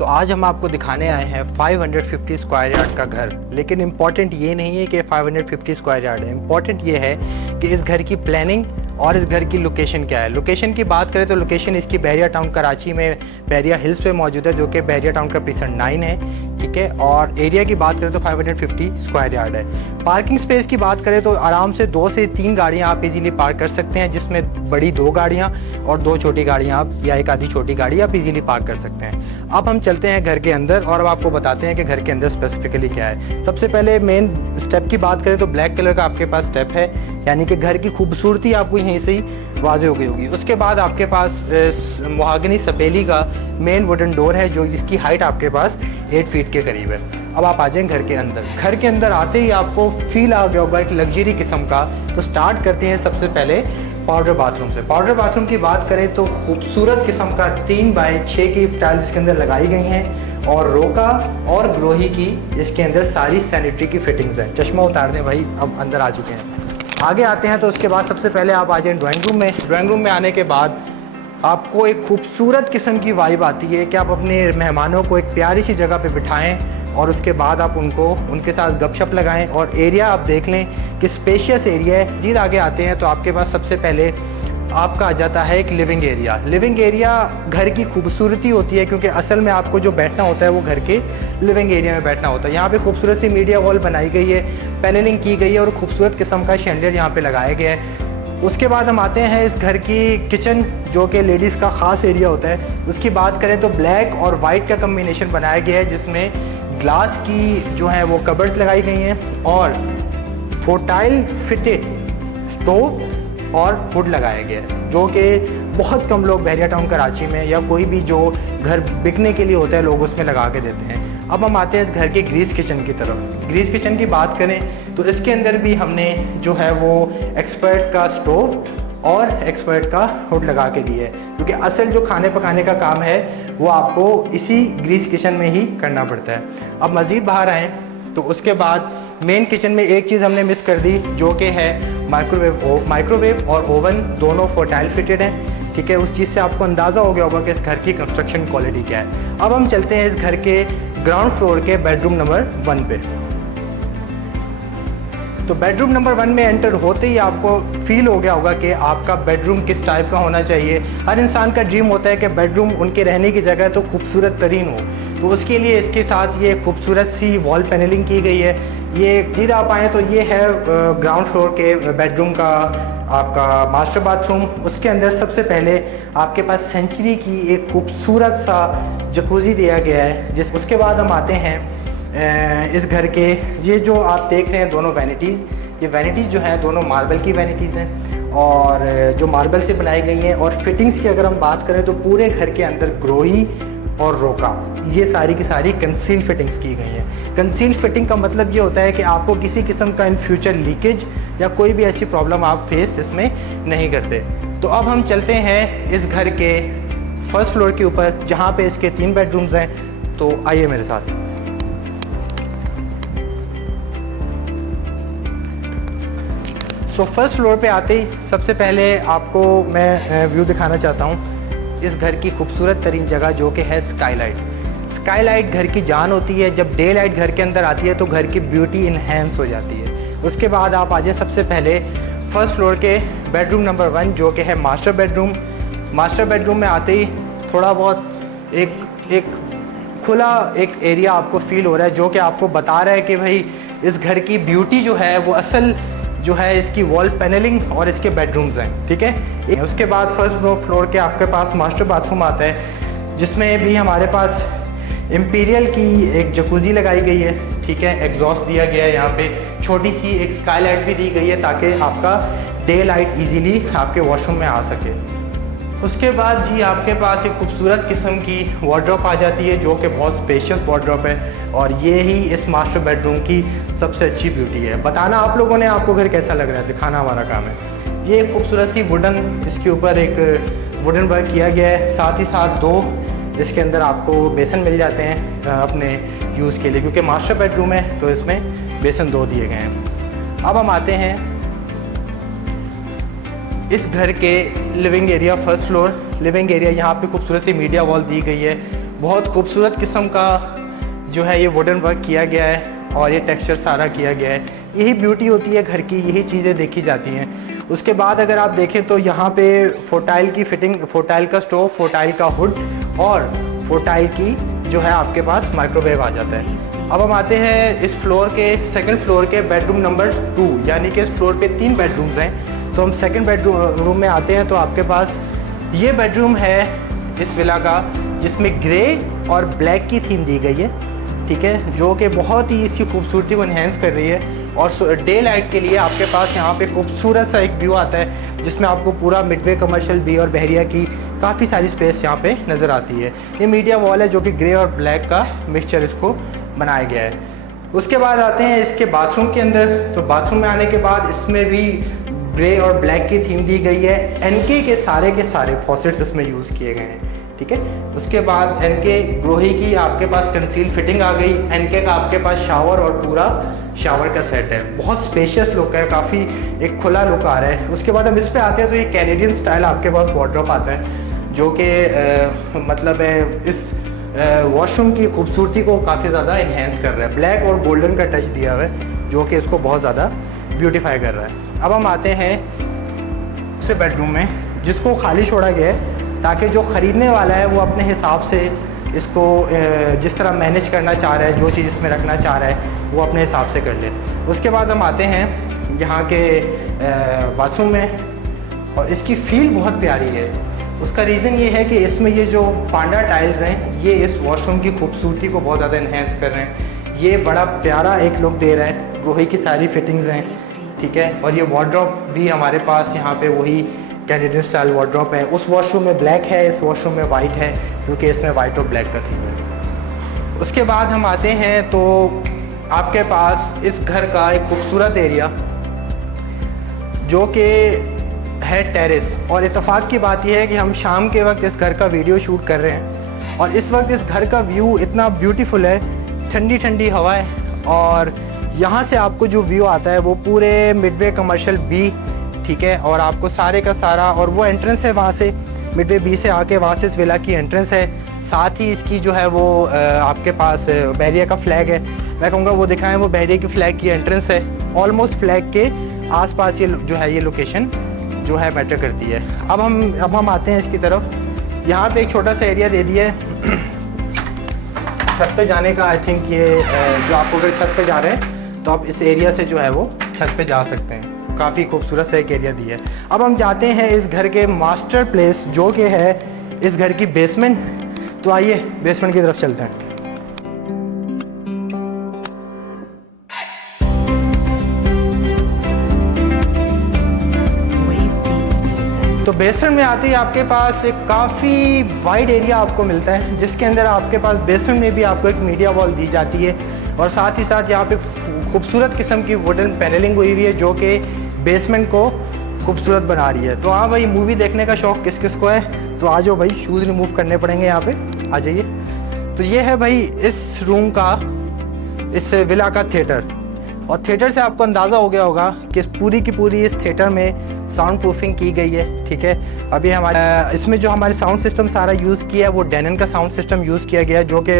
तो आज हम आपको दिखाने आए हैं 550 स्क्वायर यार्ड का घर। लेकिन इम्पॉर्टेंट ये नहीं है कि 550 स्क्वायर यार्ड है, इम्पॉर्टेंट ये है कि इस घर की प्लानिंग और इस घर की लोकेशन क्या है। लोकेशन की बात करें तो लोकेशन इसकी बहरिया टाउन कराची में बहरिया हिल्स पे मौजूद है, जो कि बहरिया टाउन का प्रीसेंट 9 है, ठीक है। और एरिया की बात करें तो 550 स्क्वायर यार्ड है। पार्किंग स्पेस की बात करें तो आराम से 2 से 3 गाड़ियां आप इजीली पार्क कर सकते हैं, जिसमें बड़ी 2 गाड़ियां और 2 छोटी गाड़ियां आप या एक आधी छोटी गाड़ी आप इजीली पार्क कर सकते हैं। अब हम चलते हैं घर के अंदर और अब आपको बताते हैं कि घर के अंदर स्पेसिफिकली क्या है। सबसे पहले मेन स्टेप की बात करें तो ब्लैक कलर का आपके पास स्टेप है, यानी कि घर की खूबसूरती आपको यहीं से ही वाज़ेह हो गई होगी। उसके बाद आपके पास मोहागनी सपेली का मेन वुडन डोर है, जो जिसकी हाइट आपके पास 8 फीट के करीब है। अब आप आ जाएं घर के अंदर। घर के अंदर आते ही आपको फील आ गया होगा एक लग्जरी किस्म का। तो स्टार्ट करते हैं सबसे पहले पाउडर बाथरूम से। पाउडर बाथरूम की बात करें तो खूबसूरत किस्म का 3 बाय 6 की टाइल्स इसके अंदर लगाई गई हैं और रोका और ग्रोही की इसके अंदर सारी सैनिटरी की फिटिंग्स हैं। चश्मा उतार दें भाई, अब अंदर आ चुके हैं। आगे आते हैं तो उसके बाद सबसे पहले आप आ जाएं ड्राइंग रूम में। ड्राइंग रूम में आने के बाद आपको एक खूबसूरत किस्म की वाइब आती है कि आप अपने मेहमानों को एक प्यारी सी जगह पे बिठाएं और उसके बाद आप उनके साथ गपशप लगाएं और एरिया आप देख लें कि स्पेशियस एरिया है। मज़ीद आगे आते हैं तो आपके पास सबसे पहले आपका आ जाता है एक लिविंग एरिया। लिविंग एरिया घर की खूबसूरती होती है, क्योंकि असल में आपको जो बैठना होता है वो घर के लिविंग एरिया में बैठना होता है। यहाँ पे खूबसूरत सी मीडिया वॉल बनाई गई है, पैनलिंग की गई है और खूबसूरत किस्म का शैंडलियर यहाँ पे लगाया गया है। उसके बाद हम आते हैं इस घर की किचन, जो कि लेडीज़ का ख़ास एरिया होता है। उसकी बात करें तो ब्लैक और वाइट का कम्बिनेशन बनाया गया है, जिसमें ग्लास की जो है वो कबर्ड्स लगाई गई हैं और फोटाइल फिटेड स्टोव और वुड लगाया गया है, जो कि बहुत कम लोग बहरिया टाउन कराची में या कोई भी जो घर बिकने के लिए होता है लोग उसमें लगा के देते हैं। अब हम आते हैं इस घर के ग्रीस किचन की तरफ। ग्रीस किचन की बात करें तो इसके अंदर भी हमने जो है वो एक्सपर्ट का स्टोव और एक्सपर्ट का हुड लगा के दिया है, क्योंकि असल जो खाने पकाने का काम है वो आपको इसी ग्रीस किचन में ही करना पड़ता है। अब मज़ीद बाहर आएँ तो उसके बाद मेन किचन में एक चीज़ हमने मिस कर दी, जो कि है माइक्रोवेव और ओवन दोनों फोटाइल फिटेड हैं, ठीक है। उस चीज़ से आपको अंदाज़ा हो गया होगा कि इस घर की कंस्ट्रक्शन क्वालिटी क्या है। अब हम चलते हैं इस घर के ग्राउंड फ्लोर के बेडरूम नंबर 1 पे। तो बेडरूम नंबर 1 में एंटर होते ही आपको फील हो गया होगा कि आपका बेडरूम किस टाइप का होना चाहिए। हर इंसान का ड्रीम होता है कि बेडरूम उनके रहने की जगह तो खूबसूरत तरीन हो, तो उसके लिए इसके साथ ये खूबसूरत सी वॉल पैनलिंग की गई है। ये सीधा आप आएँ तो ये है ग्राउंड फ्लोर के बेडरूम का आपका मास्टर बाथरूम। उसके अंदर सबसे पहले आपके पास सेंचुरी की एक खूबसूरत सा जकूज़ी दिया गया है। उसके बाद हम आते हैं इस घर के, ये जो आप देख रहे हैं दोनों वैनिटीज़, ये वैनिटीज़ जो हैं दोनों मार्बल की वैनिटीज़ हैं और जो मार्बल से बनाई गई हैं। और फिटिंग्स की अगर हम बात करें तो पूरे घर के अंदर ग्रोही और रोका, ये सारी की सारी कंसील फिटिंग्स की गई हैं। कंसील फिटिंग का मतलब ये होता है कि आपको किसी किस्म का इन फ्यूचर लीकेज या कोई भी ऐसी प्रॉब्लम आप फेस इसमें नहीं करते। तो अब हम चलते हैं इस घर के फर्स्ट फ्लोर के ऊपर, जहाँ पे इसके 3 बेडरूम्स हैं। तो आइए मेरे साथ। फर्स्ट फ्लोर पे आते ही सबसे पहले आपको मैं व्यू दिखाना चाहता हूँ इस घर की खूबसूरत तरीन जगह, जो कि है स्काईलाइट। स्काईलाइट घर की जान होती है। जब डे लाइट घर के अंदर आती है तो घर की ब्यूटी इन्हेंस हो जाती है। उसके बाद आप आ जाए सबसे पहले फर्स्ट फ्लोर के बेडरूम नंबर 1, जो कि है मास्टर बेडरूम। मास्टर बेडरूम में आते ही थोड़ा बहुत एक खुला एक एरिया आपको फील हो रहा है, जो कि आपको बता रहा है कि भाई इस घर की ब्यूटी जो है वो असल जो है इसकी वॉल पैनलिंग और इसके बेडरूम्स हैं, ठीक है। उसके बाद फर्स्ट फ्लोर के आपके पास मास्टर बाथरूम आता है, जिसमें भी हमारे पास इम्पीरियल की एक जकूज़ी लगाई गई है, ठीक है। एग्जॉस्ट दिया गया है, यहाँ पे छोटी सी एक स्काईलाइट भी दी गई है ताकि आपका डे लाइट ईजीली आपके वॉशरूम में आ सके। उसके बाद जी आपके पास एक खूबसूरत किस्म की वार्डरोब आ जाती है, जो कि बहुत स्पेशियस वार्डरोब है और ये ही इस मास्टर बेडरूम की सबसे अच्छी ब्यूटी है। बताना आप लोगों ने आपको घर कैसा लग रहा है, दिखाना हमारा काम है। ये खूबसूरत सी वुडन, इसके ऊपर एक वुडन वर्क किया गया है। साथ ही साथ 2 इसके अंदर आपको बेसन मिल जाते हैं अपने यूज़ के लिए, क्योंकि मास्टर बेडरूम है तो इसमें बेसन 2 दिए गए हैं। अब हम आते हैं इस घर के living area first floor. Living area यहाँ पे खूबसूरत सी मीडिया वॉल दी गई है बहुत खूबसूरत किस्म का जो है ये वुडन वर्क किया गया है और ये टेक्सचर सारा किया गया है। यही ब्यूटी होती है घर की, यही चीज़ें देखी जाती हैं। उसके बाद अगर आप देखें तो यहाँ पे फोटाइल की फिटिंग, फोटाइल का स्टोव, फोटाइल का हुड और फोटाइल की जो है आपके पास माइक्रोवेव आ जाता है। अब हम आते हैं इस फ्लोर के, सेकंड फ्लोर के बेडरूम नंबर 2, यानी कि इस फ्लोर पे 3 बेडरूम्स हैं। तो हम सेकंड बेडरूम में आते हैं तो आपके पास ये बेडरूम है इस विला का, जिसमें ग्रे और ब्लैक की थीम दी गई है, ठीक है, जो कि बहुत ही इसकी खूबसूरती को इन्हेंस कर रही है। और डे लाइट के लिए आपके पास यहाँ पे खूबसूरत सा एक व्यू आता है, जिसमें आपको पूरा मिडवे कमर्शियल बी और बहरिया की काफ़ी सारी स्पेस यहाँ पे नज़र आती है। ये मीडिया वॉल है जो कि ग्रे और ब्लैक का मिक्सचर इसको बनाया गया है। उसके बाद आते हैं इसके बाथरूम के अंदर। तो बाथरूम में आने के बाद इसमें भी ग्रे और ब्लैक की थीम दी गई है। एनके के सारे फॉसेट्स इसमें यूज़ किए गए हैं, ठीक है। उसके बाद एनके ग्रोही की आपके पास कंसील फिटिंग आ गई। एनके का आपके पास शावर और पूरा शावर का सेट है, बहुत स्पेशियस लुक है, काफ़ी एक खुला लुक आ रहा है। उसके बाद हम इस पे आते हैं तो ये कैनेडियन स्टाइल आपके पास वार्डरोब आता है, जो कि मतलब है इस वॉशरूम की खूबसूरती को काफ़ी ज़्यादा इन्हेंस कर रहा है। ब्लैक और गोल्डन का टच दिया हुआ है जो कि इसको बहुत ज़्यादा ब्यूटीफाई कर रहा है। अब हम आते हैं उस बेडरूम में जिसको खाली छोड़ा गया है, ताकि जो ख़रीदने वाला है वो अपने हिसाब से इसको जिस तरह मैनेज करना चाह रहा है, जो चीज़ इसमें रखना चाह रहा है वो अपने हिसाब से कर ले। उसके बाद हम आते हैं यहाँ के बाथरूम में, और इसकी फील बहुत प्यारी है। उसका रीज़न ये है कि इसमें ये जो पांडा टाइल्स हैं ये इस वॉशरूम की खूबसूरती को बहुत ज़्यादा इन्हेंस कर रहे हैं। ये बड़ा प्यारा एक लुक दे रहा है। लोहे की सारी फिटिंग्स हैं, ठीक है। और ये वार्डरोब भी हमारे पास यहाँ पे वही कैनेडियन स्टाइल वार्डरोब है। उस वॉशरूम में ब्लैक है, इस वॉशरूम में वाइट है, क्योंकि इसमें वाइट और ब्लैक का थीम है। उसके बाद हम आते हैं तो आपके पास इस घर का एक खूबसूरत एरिया जो कि है टेरेस। और इत्तेफाक की बात यह है कि हम शाम के वक्त इस घर का वीडियो शूट कर रहे हैं और इस वक्त इस घर का व्यू इतना ब्यूटीफुल है, ठंडी ठंडी हवा है। और यहाँ से आपको जो व्यू आता है वो पूरे मिडवे कमर्शियल बी, ठीक है, और आपको सारे का सारा, और वो एंट्रेंस है वहाँ से मिडवे बी से आके वहाँ से इस विला की एंट्रेंस है। साथ ही इसकी जो है वो आपके पास बहरिया का फ्लैग है, मैं कहूँगा वो दिखाएं, वो बहरिया की फ्लैग की एंट्रेंस है। ऑलमोस्ट फ्लैग के आसपास ये जो है ये लोकेशन जो है मैटर करती है। अब हम आते हैं इसकी तरफ। यहाँ पे एक छोटा सा एरिया दे दिया है छत पे जाने का। आई थिंक ये जो आपको अगर छत पे जा रहे हैं तो आप इस एरिया से जो है वो छत पे जा सकते हैं। काफ़ी खूबसूरत सा एक एरिया दिया है। अब हम जाते हैं इस घर के मास्टर प्लेस जो कि है इस घर की बेसमेंट। तो आइए बेसमेंट की तरफ चलते हैं। तो बेसमेंट में आते ही आपके पास एक काफ़ी वाइड एरिया आपको मिलता है, जिसके अंदर आपके पास बेसमेंट में भी आपको एक मीडिया वॉल दी जाती है और साथ ही साथ यहाँ पे खूबसूरत किस्म की वुडन पैनलिंग हुई हुई है जो कि बेसमेंट को खूबसूरत बना रही है। तो हाँ भाई, मूवी देखने का शौक़ किस किस को है, तो आ जाओ भाई, शूज़ रिमूव करने पड़ेंगे यहाँ पे, आ जाइए। तो ये है भाई इस रूम का, इस विला का थिएटर। और थिएटर से आपको अंदाज़ा हो गया होगा कि पूरी की पूरी इस थिएटर में साउंड प्रूफिंग की गई है, ठीक है। अभी हमारे इसमें जो हमारे साउंड सिस्टम सारा यूज़ किया है वो डेनन का साउंड सिस्टम यूज़ किया गया है, जो कि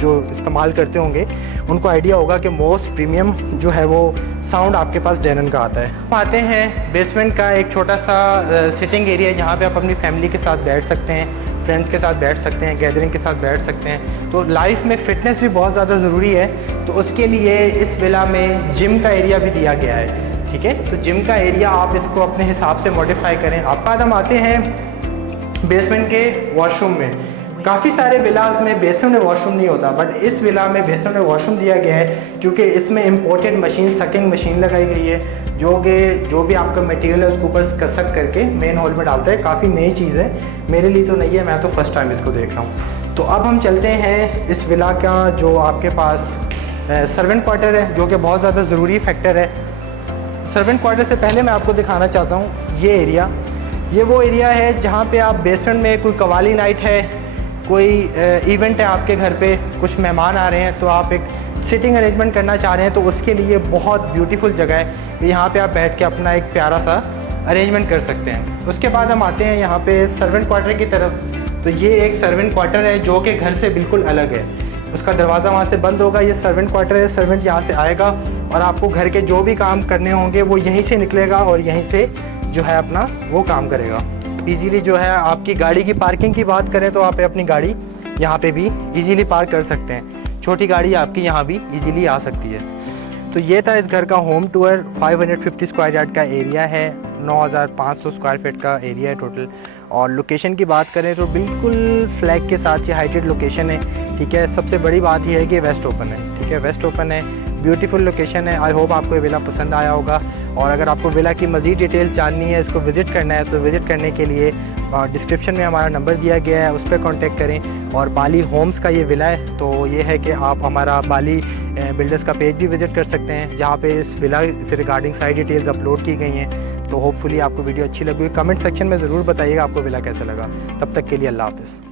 जो इस्तेमाल करते होंगे उनको आइडिया होगा कि मोस्ट प्रीमियम जो है वो साउंड आपके पास डेनन का आता है। आते हैं बेसमेंट का एक छोटा सा सिटिंग एरिया, जहाँ पे आप अपनी फैमिली के साथ बैठ सकते हैं, फ्रेंड्स के साथ बैठ सकते हैं, गैदरिंग के साथ बैठ सकते हैं। तो लाइफ में फ़िटनेस भी बहुत ज़्यादा ज़रूरी है, तो उसके लिए इस विला में जिम का एरिया भी दिया गया है, ठीक है। तो जिम का एरिया आप इसको अपने हिसाब से मॉडिफाई करें। अब बाद हम आते हैं बेसमेंट के वॉशरूम में। काफ़ी सारे विलास में बेसमेंट में वॉशरूम नहीं होता, बट इस विला में बेसमेंट में वॉशरूम दिया गया है क्योंकि इसमें इम्पोर्टेड मशीन, सकिंग मशीन लगाई गई है, जो भी आपका मटेरियल है उसके ऊपर कसक करके मेन हॉल में डालता है। काफ़ी नई चीज़ है, मेरे लिए तो नहीं है, मैं तो फर्स्ट टाइम इसको देख रहा हूँ। तो अब हम चलते हैं इस विला का जो आपके पास सर्वेंट क्वार्टर है, जो कि बहुत ज़्यादा ज़रूरी फैक्टर है। सर्वेंट क्वार्टर से पहले मैं आपको दिखाना चाहता हूँ ये एरिया। ये वो एरिया है जहाँ पे आप बेसमेंट में कोई कवाली नाइट है, कोई इवेंट है आपके घर पे, कुछ मेहमान आ रहे हैं, तो आप एक सिटिंग अरेंजमेंट करना चाह रहे हैं, तो उसके लिए बहुत ब्यूटीफुल जगह है। यहाँ पे आप बैठ के अपना एक प्यारा सा अरेंजमेंट कर सकते हैं। उसके बाद हम आते हैं यहाँ पे सर्वेंट क्वार्टर की तरफ। तो ये एक सर्वेंट क्वार्टर है जो कि घर से बिल्कुल अलग है। उसका दरवाज़ा वहाँ से बंद होगा, ये सर्वेंट क्वार्टर है। सर्वेंट यहाँ से आएगा और आपको घर के जो भी काम करने होंगे वो यहीं से निकलेगा और यहीं से जो है अपना वो काम करेगा। ईजीली जो है आपकी गाड़ी की पार्किंग की बात करें तो आप अपनी गाड़ी यहाँ पे भी इजीली पार्क कर सकते हैं। छोटी गाड़ी आपकी यहाँ भी इजीली आ सकती है। तो ये था इस घर का होम टूर। 550 स्क्वायर यार्ड का एरिया है, 9500 स्क्वायर फीट का एरिया है टोटल। और लोकेशन की बात करें तो बिल्कुल फ्लैग के साथ ये हाइटेड लोकेशन है, ठीक है। सबसे बड़ी बात ये है कि वेस्ट ओपन है, ठीक है, वेस्ट ओपन है, ब्यूटीफुल लोकेशन है। आई होप आपको ये विला पसंद आया होगा। और अगर आपको विला की मज़ीद डिटेल जाननी है, इसको विज़िट करना है, तो विज़िट करने के लिए डिस्क्रिप्शन में हमारा नंबर दिया गया है, उस पर कॉन्टेक्ट करें। और बाली होम्स का ये विला है, तो ये है कि आप हमारा बाली बिल्डर्स का पेज भी विज़िट कर सकते हैं, जहाँ पे इस विला से रिगार्डिंग सारी डिटेल्स अपलोड की गई हैं। तो होपफुली आपको वीडियो अच्छी लगी। कमेंट सेक्शन में ज़रूर बताइएगा आपको विला कैसा लगा। तब तक के लिए अल्लाह हाफ़िज़।